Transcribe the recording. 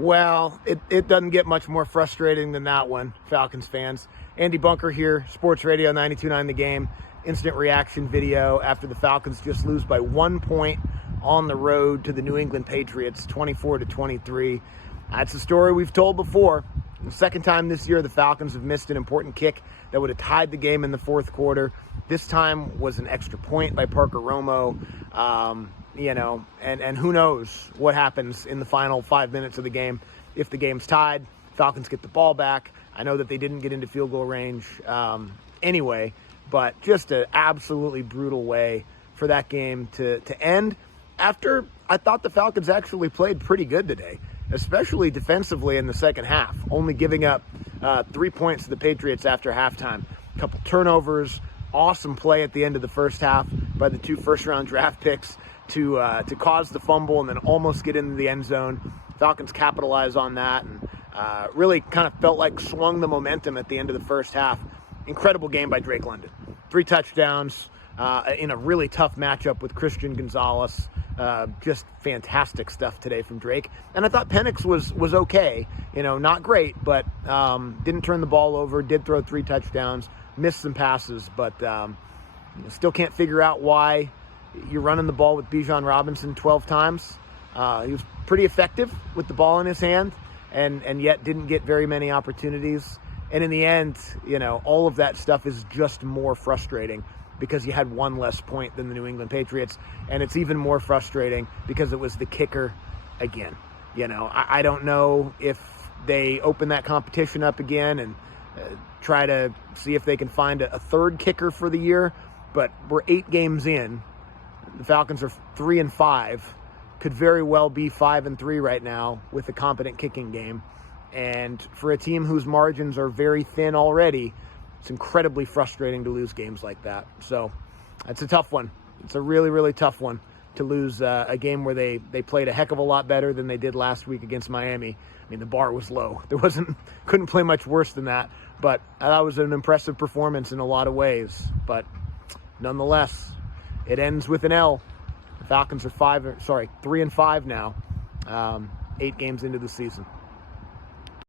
Well, it doesn't get much more frustrating than that one, Falcons fans. Andy Bunker here, Sports Radio 92.9 The Game. Instant reaction video after the Falcons just lose by 1 point on the road to the New England Patriots, 24-23. That's a story we've told before. The second time this year, the Falcons have missed an important kick that would have tied the game in the fourth quarter. This time was an extra point by Parker Romo. And who knows what happens in the final 5 minutes of the game. If the game's tied, Falcons get the ball back. I know that they didn't get into field goal range anyway, but just an absolutely brutal way for that game to end after I thought the Falcons actually played pretty good today, especially defensively in the second half, only giving up 3 points to the Patriots after halftime. A couple turnovers, awesome play at the end of the first half by the 2 first-round draft picks to cause the fumble and then almost get into the end zone. Falcons capitalize on that and really kind of felt like swung the momentum at the end of the first half. Incredible game by Drake London. 3 touchdowns in a really tough matchup with Christian Gonzalez. Just fantastic stuff today from Drake. And I thought Penix was okay. Not great, but didn't turn the ball over, did throw 3 touchdowns, missed some passes, but still can't figure out why you're running the ball with Bijan Robinson 12 times. He was pretty effective with the ball in his hand and yet didn't get very many opportunities. And in the end, all of that stuff is just more frustrating because you had 1 less point than the New England Patriots. And it's even more frustrating because it was the kicker again. I don't know if they open that competition up again and try to see if they can find a third kicker for the year. But we're 8 games in. The Falcons are 3-5, could very well be 5-3 right now with a competent kicking game. And for a team whose margins are very thin already, it's incredibly frustrating to lose games like that. So that's a tough one. It's a really, really tough one to lose a game where they played a heck of a lot better than they did last week against Miami. I mean, the bar was low. Couldn't play much worse than that. But that was an impressive performance in a lot of ways. But nonetheless, it ends with an L. The Falcons are 3-5 now, 8 games into the season.